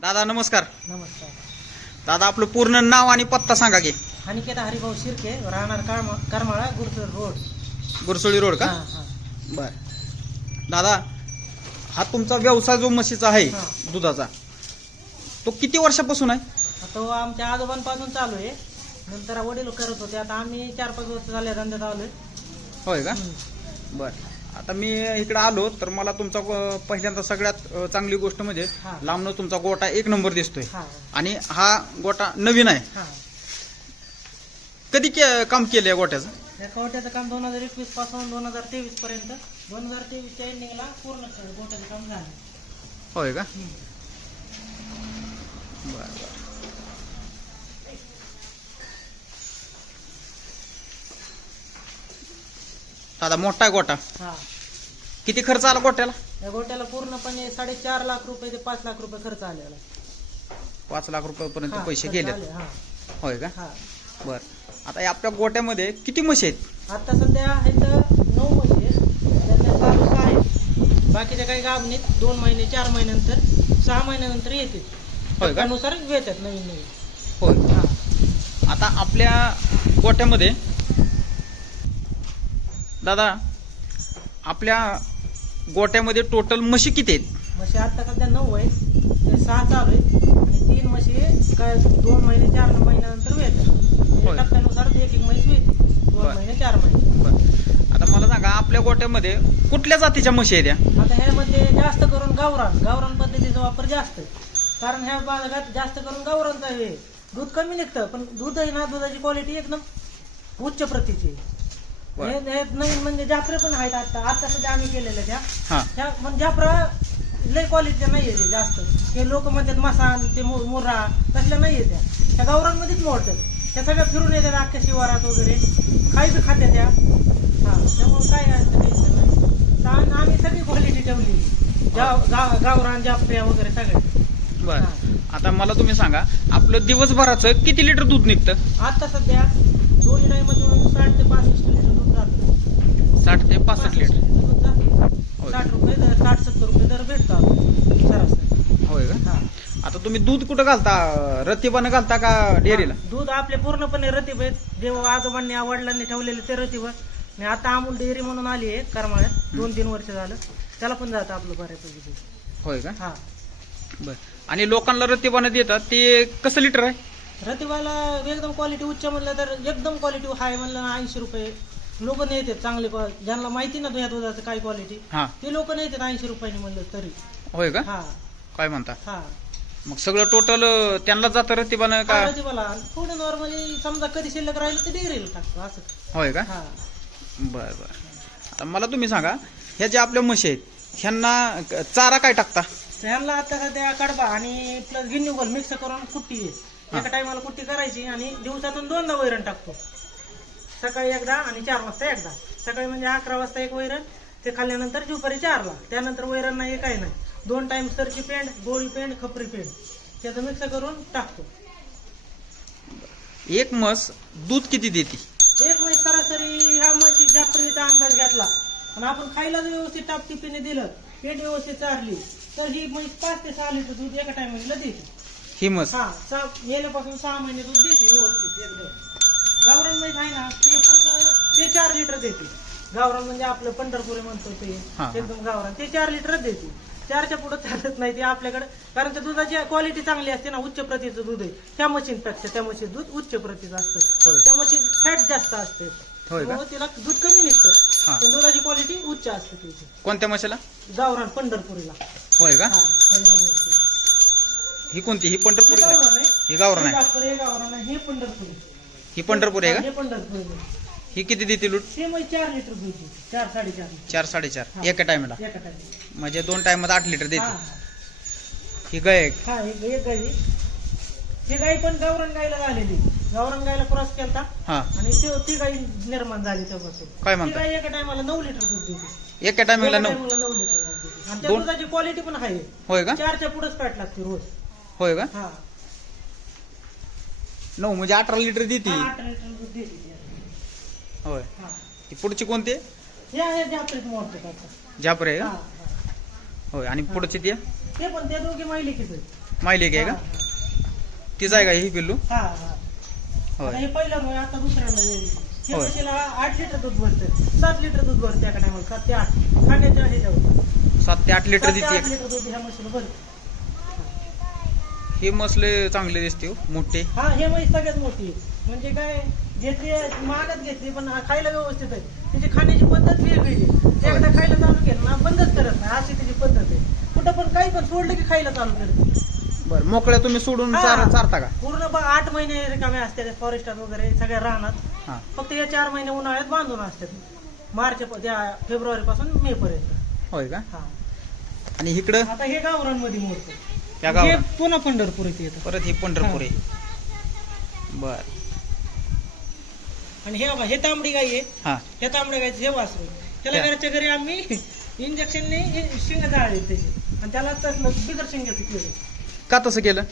दादा नमस्कार. नमस्कार. दादा आपलं पूर्ण नाव आणि पत्ता सांगा की. अनिकेत हरिभाऊ शिर्के राहणार करमा करमाळा गुरुतर रोड. गुरसोळी रोड का? हा हा. बर. दादा हा तुमचा व्यवसाय जो म्हशीचा आहे हा. दुधाचा तो किती वर्षापासून आहे? हो आमच्या आजोबांपासून चालू आहे. नंतर वडील करत होते. आता आम्ही चार पाच वर्ष झाले धंद्यात आलोय. होय का? बर. आता मी इकडे आलो तर मला तुमचा पहिल्यांदा सगळ्यात अं, चांगली गोष्ट म्हणजे हा. लांबनं तुमचा गोटा एक नंबर दिसतोय. हा. आणि हा गोटा नवीन आहे. हा. कधी के- काम केलं या गोट्याचं? या कवट्याचं काम दोन हजार एकवीसपासून दोन हजार तेवीस पर्यंत. दोन हजार तेवीसच्या एंडिंगला पूर्ण गोट्याचं काम झालं. होय का. बर बर. दादा मोठा गोटा. हा. किती खर्च आला गोट्याला? या गोट्याला पूर्णपणे साडेचार लाख रुपये ते पाच लाख रुपये खर्च आलेला पाच लाख रुपयापर्यंत हा, पैसे खर्च गेले आले, हा. होय का? हा. बर. आता या आपल्या गोट्यामध्ये किती म्हशी आहेत? आता सध्या आहेत नऊ म्हशी आहेत. त्यातल्या चालू सहा आहेत. बाकीच्या काही गाभणीत दोन महिने चार महिन्यानंतर सहा महिन्यानंतर येतील. होय का? त्यानुसार येतात नवीन नवीन. होय. हा. आता आपल्या गोट्यामध्ये दादा आपल्या गोट्यामध्ये टोटल म्हशी किती आहेत म्हशी आता सध्या नऊ आहेत सहा चालू आहेत आणि तीन म्हशी काय दोन महिने चार महिन्यानंतर येतात म्हणजे होय. टप्प्यानुसार एक एक म्हैस दोन बर. महिने चार महिने बर आता मला सांगा आपल्या गोट्यामध्ये कुठल्या जातीच्या म्हशी आहेत या आता ह्यामध्ये जास्त करून गावरान गावरान पद्धतीचा वापर जास्त आहे कारण ह्या भागात जास्त करून गावरानचा हे दूध कमी निघतं पण दूध आहे ना दुधाची क्वालिटी एकदम उच्च प्रतीची आहे. बर. हे हे नवीन म्हणजे जाफरे पण आहेत आता. आता सध्या आम्ही केलेल्या त्या. हा. त्या म्हणजे जाफरा लय क्वालिटीच्या नाही आहे जास्त. हे लोक म्हणतात मसान ते मु- मुर्रा तसल्या नाही त्या. त्या गावरांमध्येच मोडतात. त्या सगळ्या फिरून येतात अख्ख्या शिवारात वगैरे. काही बी खात्या त्या. हा त्यामुळे काय टेन्शन नाही. तर आम- आम्ही सगळी क्वालिटी ठेवली. गाव गा- गावरान जाफऱ्या वगैरे सगळे बर. आता मला तुम्ही सांगा आपलं दिवसभराचं किती लिटर दूध निघतं? आता सध्या दोन्ही नाही मधून साठ ते पासष्ट लिटर. साठ ते पासष्ट लिटर. साठ रुपये दर साठ सत्तर रुपये दर भेटतो आपल्याला सरासरी. होय का? हा. आता तुम्ही दूध कुठं घालता? रतीबानं घालता का डेअरीला? दूध आपले पूर्णपणे रतीब आहेत. जेव्हा आजोबांनी वडिलांनी ठेवलेले ते रतीब. आणि आता अमूल डेअरी म्हणून आली आहे करमाळ्यात. दोन तीन वर्ष झालं. त्याला पण जातं आपलं बऱ्यापैकी दूध. होय का? हा. बर. आणि लोकांना रतीबानं देतात ते कसं लिटर आहे? रतीबाला एकदम क्वालिटी उच्च म्हणलं तर एकदम क्वालिटी हाय म्हणलं ना ऐंशी रुपये लोक नेतात चांगले क्वा- ज्यांना माहिती ना ह्या दुधाचं काय क्वालिटी हा. ते लोक नेतात ऐंशी रुपयांनी म्हणलं तरी. होय का? हा. काय म्हणता? हा. मग सगळं टोटल त्यांना जातं रतीबानं का? रतीबाला. थोडं नॉर्मली समजा कधी शिल्लक राहिलं तर डेअरीला टाकतो असं. होय का? हा. बर बर. आता मला तुम्ही सांगा ह्या ज्या आपल्या म्हशी आहेत ह्यांना क- चारा काय टाकता? ह्यांना आता सध्या कडबा आणि प्लस गिन्युगल मिक्स करून कुट्टी आहे. एका टायमाला कुट्टी करायची आणि दिवसातून दोनदा वैरण टाकतो. सकाळी एकदा आणि चार वाजता एकदा. सकाळी म्हणजे अकरा वाजता एक वैरण ते खाल्ल्यानंतर दुपारी चारला. त्यानंतर वैरण नाही काही नाही दोन टाइम सरची पेंड गोळी पेंड खपरी पेंड. त्याचं मिक्स करून टाकतो. एक म्हस दूध किती देते? एक म्हैस सरासरी ह्या म्हशी जाफरीचा अंदाज घेतला. आणि आपण खायला जर व्यवस्थित टापटिपीने दिलं पेंड व्यवस्थित चारली तर ही म्हैस पाच ते सहा लिटर दूध एका टायमाला देते. ही म्हस? हा सहा गेल्यापासून सहा महिने दूध देते व्यवस्थित एकदम. गावरान म्हैस आहे ना ते पूर्ण ते चार लिटर देते. गावरान म्हणजे आपलं पंढरपुरी म्हणतो ते. हा, हा. एकदम गावरान. ते चार लिटरच देते. चारच्या पुढे चालत नाही ते आपल्याकडे. कारण त्या दुधाची क्वालिटी चांगली असते ना उच्च प्रतीचं दूध आहे. त्या मशीनपेक्षा त्या मशीन दूध उच्च प्रतीचं असतं. त्या मशीन फॅट जास्त असते. होय का? त्यामुळे तिला दूध कमी निघतं. हा. पण दुधाची क्वालिटी उच्च असते त्याची कोणत्या म्हशीला गावरान पंढरपुरीला. होय का? हा ही कोणती? ही हे पंढरपूर आहे गावरान आहे. ही गावरान हे आहे. हे गावरान आहे हे पंढरपुरी. ही पंढरपूर आहे का? हे पंढरपुरी आहे. ही किती देते लूट? ते चार लिटर दूध देते चार साडेचार लिटर. चार साडेचार. एका टायमाला एका म्हणजे दोन टायमात आठ लिटर हा देते ही गाय आहे. हा हे एक गाई ही गाई पण गावरान गाईला झालेली गावरान गाईला क्रॉस केलता. हा. आणि ते ती गाई निर्माण झाली तेव्हापासून. काय ती म्हणता? गाई एका टायमाला नऊ लिटर दूध देते. एका टायमिंगला एका नऊ? टायमाला नऊ लिटर दूध देते. आणि त्या दोन- दुधाची क्वालिटी पण आहे होय का? चारच्या पुढेच पॅट लागते रोज. होय का? हा. नऊ म्हणजे अठरा लिटर देते. हा, आठ लिटर दूध देते ती. होय. हा. पुढची कोणती? हे आहे झापरे हा, आहे का? हा. होय आणि पुढची ती? ते पण त्या दोघी माहिली किती माहिली आहे का? तीच आहे का ही पिल्लू? हा हा. आता होय हे होय, आता दुसऱ्यांदा येईल. हे होय. म्हशीला आठ लिटर दूध भरतं. सात लिटर दूध भरतं एका टायमाला सात ते आठ. खाण्याच्या ह्याच्यावर सात ते आठ लिटर सात ते देते आठ लिटर दूध ह्या म्हशीला भरतं. हे मसले चांगले दिसते हो, मोठे. हा हे म्हैस सगळ्यात मोठी. म्हणजे काय घेतली महागात घेतली पण खायला व्यवस्थित आहे. त्याची खाण्याची पद्धत वेगळी आहे. ते एकदा खायला चालू केलं ना बंदच करत नाही. अशी त्याची पद्धत आहे. कुठं पण काही पण सोडलं की खायला चालू करते. बर मोकळ्या तुम्ही सोडून हा. चार चारता का? पूर्ण आठ महिने रिकामे असते फॉरेस्टात वगैरे सगळ्या राहणार हा. फक्त या चार महिने उन्हाळ्यात बांधून असतात. मार्च त्या फेब्रुवारी पासून मे पर्यंत. होय का? हा. आणि इकडं? आता हे गावरानमध्ये मोडतं. या हे पुन्हा पंढरपूर इथे येतं. परत ही पंढरपूर आहे. बर. आणि हे बघा, हे तांबडी गाई आहे. हा. हे तांबड्या गाईचं हे वासरू त्याला त्या- घराच्या घरी आम्ही इंजेक्शनने शिंग जाळले त्याचे. आणि त्याला तसलं बिगर शिंगाचं केलं का तसं केलं?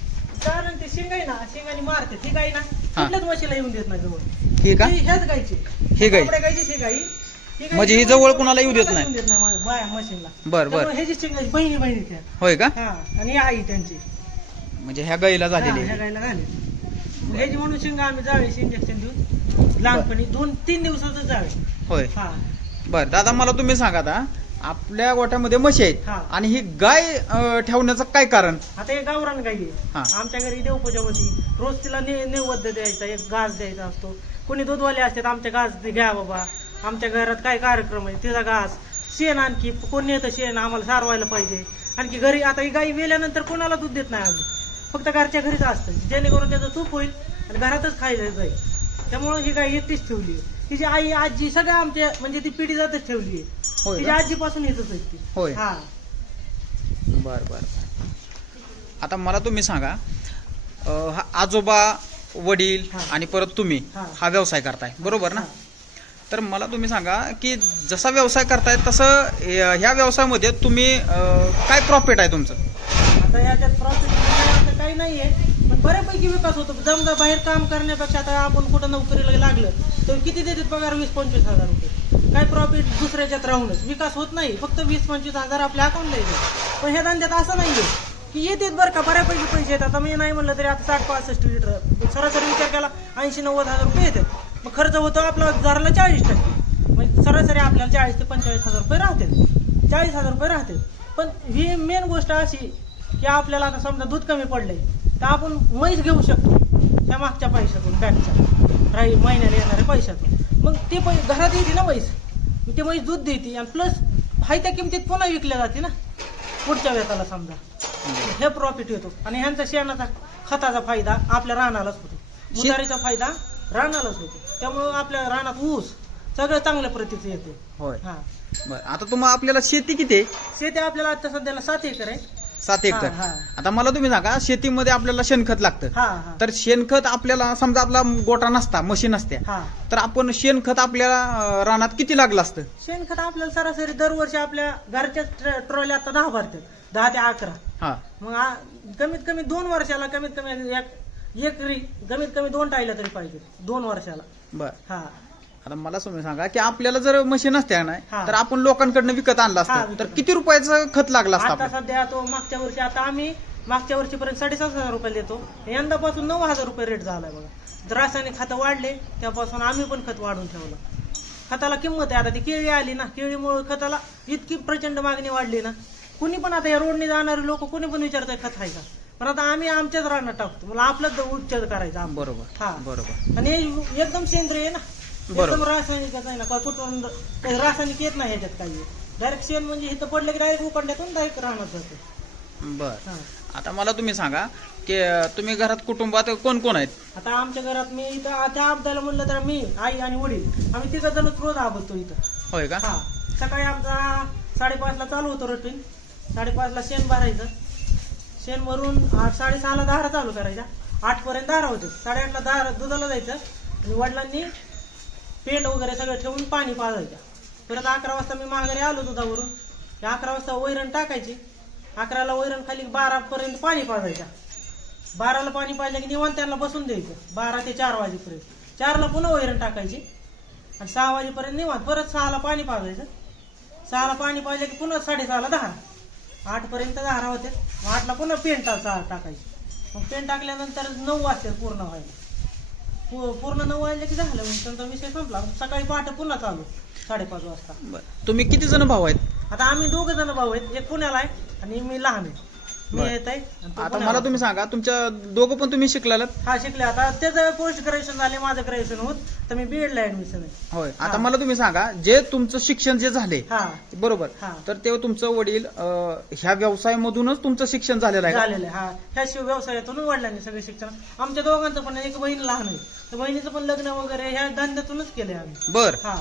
कारण ते शिंग आहे ना शिंगाने मारते ती गाई ना कुठल्याच म्हशीला येऊन देत नाही जवळ. ही का? ती ह्याच गायची ही गाई. तांबड्या ही गाई ही गाई. म्हणजे ही जवळ कुणाला येऊ देत नाही? मशीनला. बर बर. शिंग बहिणी बहिणी त्या होय का? हा आणि ही आई त्यांची. म्हणजे ह्या गाईला झालेली हा, ह्या आहे. झाली मग ह्याची म्हणून शिंग आम्ही जाळीशी इंजेक्शन देऊन लहानपणी दोन तीन दिवसाचं जाळे होय. हा. बर दादा मला तुम्ही सांगा आता आपल्या गोठ्यामध्ये म्हशी आहेत हा. आणि ही गाय अं, ठेवण्याचं काय कारण? आता हे गावरान गाई हा. आहे आमच्या घरी देवपूजा होती. रोज तिला ने नैवेद्य द्यायचा एक घास द्यायचा असतो. कोणी दूधवाले असतात आमच्या घास दे- घ्या बाबा. आमच्या घरात काय कार्यक्रम आहे? तिचा घास. शेण आणखी कोणी येतं शेण आम्हाला सारवायला पाहिजे. आणखी घरी आता ही गाई वेल्यानंतर कोणाला दूध देत नाही आम्ही. फक्त घरच्या घरीच असतं. जेणेकरून त्याचं तूप होईल आणि घरातच खायला जाईल. त्यामुळं ही गाई एकटीच ठेवली आहे. तिची आई आजी सगळ्या आमच्या म्हणजे ती पिढी जातच ठेवली आहे. तिच्या? आजीपासून येतच आहे ती. होय. हा. बर बर आता मला तुम्ही सांगा अं, हा आजोबा वडील. आणि परत तुम्ही हा. हा व्यवसाय करताय. बरोबर ना. तर मला तुम्ही सांगा की जसा व्यवसाय करताय तसं ह्या व्यवसायामध्ये तुम्ही काय प्रॉफिट आहे तुमचं? आता याच्यात प्रॉफिट म्हणजे आता काही नाहीये पण बऱ्यापैकी विकास होतो. जमदा बाहेर काम करण्यापेक्षा आता आपण कुठं नोकरीला लागलं तर किती देतात पगार? वीस पंचवीस हजार रुपये. काय प्रॉफिट दुसऱ्याच्यात राहूनच? विकास होत नाही. फक्त वीस पंचवीस हजार आपल्या अकाउंटला येते पण ह्या धंद्यात असं नाहीये की येतात बरं का बऱ्यापैकी पैसे येतात. आता मी नाही म्हणलं तरी आता साठ पासष्ट लिटर सरासरी विचार केला ऐंशी नव्वद हजार रुपये येतात. मग खर्च होतो आपला जराला चाळीस टक्के. म्हणजे सरासरी आपल्याला चाळीस ते पंचेचाळीस हजार रुपये राहतात चाळीस हजार रुपये राहतात पण ही मेन गोष्ट अशी की आपल्याला आता समजा दूध कमी पडलंय तर आपण म्हैस घेऊ शकतो त्या मागच्या पैशातून बॅगच्या राही महिन्याला येणाऱ्या पैशातून. मग ते पै घरात येते ना म्हैस. मग ते म्हैस दूध देते आणि प्लस हाय त्या किमतीत पुन्हा विकल्या जाते ना. पुढच्या वेताला समजा. हे प्रॉफिट येतो. आणि ह्यांचा शेणाचा खताचा फायदा आपल्या रानालाच होतो. मुतारीचा फायदा रानालाच होतो. त्यामुळं आपल्या रानात ऊस सगळं चांगल्या प्रतीचं येते. होय. हा. बर. आता तुम्हाला आपल्याला शेती किती आहे? शेती आपल्याला आता सध्याला सात एकर आहे. सात एकर. हा, हा. आता मला तुम्ही सांगा शेतीमध्ये आपल्याला शेणखत लागतं. हा हा. तर शेणखत आपल्याला समजा आपला गोटा नसता मशीन असते हा. तर आपण शेणखत आपल्याला अं, रानात किती लागलं असतं? शेणखत आपल्याला सरासरी दरवर्षी आपल्या घरच्या ट्र- ट्रॉल्या आता दहा भरतात. दहा ते अकरा. हा. मग आ- कमीत कमी दोन वर्षाला कमीत कमी एक एकरी कमीत कमी दोन टायला तरी पाहिजे. दोन वर्षाला. बर. हा. आता मला समजा सांगा की आपल्याला जर मशीन असते हा. तर आपण लोकांकडनं विकत आणलं हा, असतं विकत तर किती रुपयाचं खत लागलं असतं आता आपल्याला? सध्या तो मागच्या वर्षी आता आम्ही मागच्या वर्षीपर्यंत साडेसात हजार रुपये देतो. यंदापासून नऊ हजार रुपये रेट झालाय बघा. जर रासायनिक खतं वाढले त्यापासून आम्ही पण खत वाढून ठेवलं. खताला किंमत आहे. आता ती केळी आली ना केळीमुळे खताला इतकी प्रचंड मागणी वाढली ना. कुणी पण आता या रोडने जाणारे लोक कुणी पण विचारताय खत आहे का? पण आता आम्ही आमच्याच रानात टाकतो. मला आपलंच उच्चार करायचा आम्ही. बरोबर. हा. बरोबर. आणि हे एकदम सेंद्रिय आहे ना. बरोबर. एकदम रासायनिकच आहे ना. कुठून काही रासायनिक येत नाही ह्याच्यात काही. डायरेक्ट शेण म्हणजे इथं पडलं की डायरेक्ट उकडण्यातून डायरेक्ट राहणार जाते. बर. हा. आता मला तुम्ही सांगा की अं, तुम्ही घरात कुटुंबात कोण कोण आहेत? आता आमच्या घरात मी इथं आता आपल्याला म्हणलं तर मी आई आणि वडील. आम्ही तिघं जण रोज आबदतो इथं. होय का? हा. सकाळी आमचा साडेपाचला चालू होतो रुटीन साडेपाचला शेण भरायचं. शेण आठ साडेसहाला दारा चालू करायचा आठ पर्यंत दारा होते. साडेआठला दारा दुधाला जायचं. आणि वडिलांनी पेंड वगैरे सगळं ठेवून पाणी पाजायचं. परत अकरा वाजता मी माघारी आलो दुधावरून. अकरा वाजता वैरण टाकायची. अकराला वैरण खाली बारा पर्यंत पाणी पाजायचं. बाराला पाणी पाजलं की निवांत त्यांना बसून द्यायचं. बारा ते चार वाजेपर्यंत. चारला पुन्हा वैरण टाकायची. आणि सहा वाजेपर्यंत निवांत परत सहाला पाणी पाजायचं. सहाला पाणी पाहिजे की पुन्हा साडेसहाला दहा. आठ पर्यंत धारा होते मग आठला पुन्हा पेंट टाकायची. मग पेंट टाकल्यानंतर नऊ वाजते पूर्ण व्हायला. पू- पूर्ण नऊ वाजले की झालं. मग त्यांचा विषय संपला. सकाळी पहाटे पुन्हा चालू. साडेपाच वाजता. तुम्ही किती जण भाऊ आहेत? आता आम्ही दोघ जण भाऊ आहेत. एक पुण्याला आहे आणि मी लहान आहे. मी बरं. येत आहे आणि तो आता मला तुम्ही सांगा तुमच्या दोघं पण तुम्ही शिकलेलात? हा शिकले. आता त्याचं पोस्ट ग्रॅज्युएशन झाले माझं ग्रॅज्युएशन होत तर मी बीएड ला ऍडमिशन आहे. होय. आता हा. मला तुम्ही सांगा जे तुमचं शिक्षण जे झाले हा. बरोबर हा. तर तेव्हा तुमचं वडील अं, ह्या व्यवसायामधूनच तुमचं शिक्षण झालेलं आहे का? झालेलं आहे. हा. ह्या शिव व्यवसायातून वडिलांनी सगळे शिक्षण. आमच्या दोघांचं पण एक बहीण लहान आहे. तर बहिणीचं पण लग्न वगैरे ह्या धंद्यातूनच केले आम्ही. बर. हा.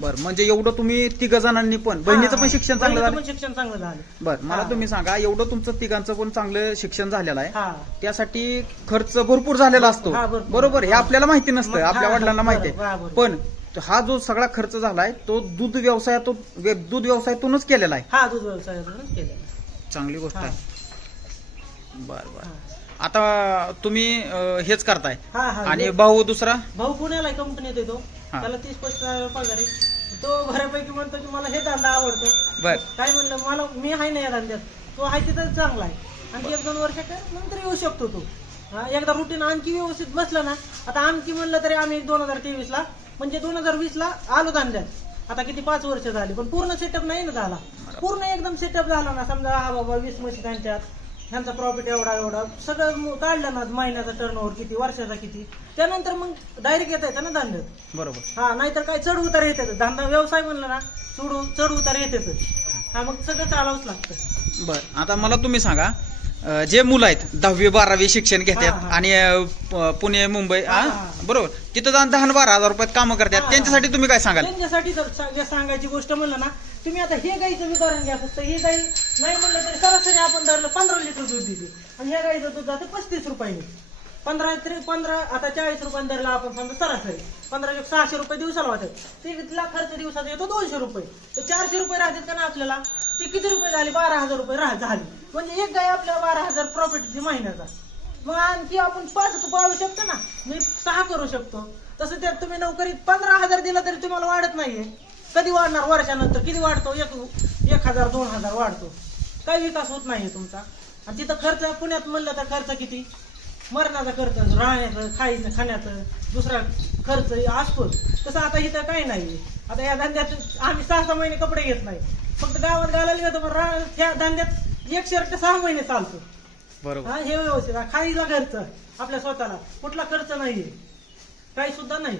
बर म्हणजे एवढं तुम्ही तिघ जणांनी पण बहिणीचं पण शिक्षण चांगलं झालं? शिक्षण चांगलं झालं. बर मला हा. तुम्ही सांगा एवढं तुमचं तिघांचं पण चांगलं शिक्षण झालेलं आहे. हा. त्यासाठी खर्च भरपूर झालेला असतो. हा, भरपूर. बरोबर हे आपल्याला माहिती नसतं मग, हा, आपल्या वडिलांना माहिती आहे. बरोबर. पण हा जो सगळा खर्च झालाय तो दूध व्यवसायातून दूध व्यवसायातूनच केलेला आहे. हा दूध व्यवसायातूनच केलेलं चांगली गोष्ट हा. आहे बर बर. हा. आता तुम्ही अं, हेच करताय. हा हा आणि भाऊ दुसरा? भाऊ पुण्याला कंपनीत येतो. त्याला तीस पस्तीस हजार पगार. आहे तो बऱ्यापैकी म्हणतो की मला हे धंदा आवडतो. बर. काय म्हणलं मला मी आहे ना या धंद्यात. तो आहे तिथं चांगला आहे. आणखी एक दोन वर्ष नंतर येऊ शकतो तो. हा, एकदा रुटीन आणखी व्यवस्थित बसलं ना आता आणखी म्हणलं तरी आम्ही दोन हजार तेवीस ला म्हणजे दोन हजार वीस ला आलो धंद्यात. आता किती पाच वर्ष झाली पण पूर्ण सेटअप नाही ना झाला. पूर्ण एकदम सेटअप झाला ना समजा हा बाबा वीस म्हशी त्यांच्यात ह्यांचा प्रॉफिट एवढा एवढा. सगळं काढलं ना महिन्याचा टर्नओव्हर किती वर्षाचा किती. त्यानंतर मग डायरेक्ट येता येतं ना धंद्यात बरोबर. हा नाहीतर काय चढ उतार येते धंदा व्यवसाय म्हणलं ना चढ चढ उतार येतेच हा मग सगळं चालवच लागतं. बर आता मला तुम्ही सांगा अं, जे मुलं आहेत दहावी बारावी शिक्षण घेतात हा. आणि अं, प- पुणे मुंबई हा, हा? हा. बरोबर. तिथं जाऊन दहा आणि बारा हजार रुपयात कामं करतात. हा. त्यांच्यासाठी तुम्ही काय सांगाल? त्यांच्यासाठी सांगायची गोष्ट म्हणलं ना तुम्ही आता हे गाईचं उदाहरण घ्या फक्त. ही गाई नाही म्हणलं तरी सरासरी आपण धरलं पंधरा लिटर दूध देते. आणि ह्या गाईचं दूध जातं पस्तीस रुपयाने. पंधरा तरी पंधरा आता चाळीस रुपयाने धरला आपण समजा सरासरी. पंधरा सहाशे रुपये दिवसाला होतात ते खर्च दिवसाचा येतो दोनशे रुपये. तर चारशे रुपये राहतात का ना आपल्याला? ते किती रुपये झाले? बारा हजार रुपये राह झाली. म्हणजे एक गाय आपल्याला बारा हजार प्रॉफिट महिन्याचा. मग आणखी आपण पाच पाळू शकतो ना? मी सहा करू शकतो. तसं त्यात तुम्ही नोकरीत पंधरा हजार दिला तरी तुम्हाला वाढत नाहीये. कधी वाढणार? वर्षानंतर किती वाढतो? एक एक हजार दोन हजार वाढतो. काही विकास होत नाहीये तुमचा. आणि तिथं खर्च पुण्यात म्हणलं तर खर्च किती? मरणाचा खर्च राहण्याचं खायचं खाण्याचं दुसरा खर्च असतोच. तसं आता इथं काही नाहीये आता या धंद्यात आम्ही सहा सहा महिने कपडे घेत नाही. फक्त गावात घालायला घेतो पण ह्या धंद्यात एक शर्ट सहा महिने चालतो. बरोबर. हा हे व्यवस्थित. खायला खर्च आपल्या स्वतःला. कुठला खर्च नाहीये. काही सुद्धा नाही.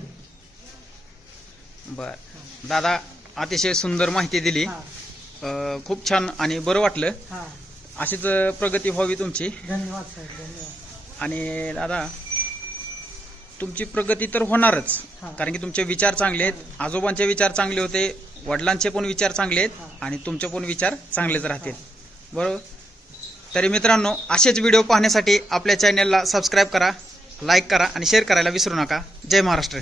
बर. दादा अतिशय सुंदर माहिती दिली. हा. अं, खूप छान आणि बरं वाटलं. हा. अशीच प्रगती व्हावी तुमची. धन्यवाद साहेब धन्यवाद. आणि दादा तुमची प्रगती तर होणारच. हा. कारण की तुमचे विचार चांगले आहेत. आजोबांचे विचार चांगले होते. वडिलांचे पण विचार चांगले आहेत. आणि तुमचे पण विचार चांगलेच राहतील. बरोबर तरी मित्रांनो असेच व्हिडिओ पाहण्यासाठी आपल्या चॅनलला सबस्क्राईब करा लाईक करा आणि शेअर करायला विसरू नका. जय महाराष्ट्र.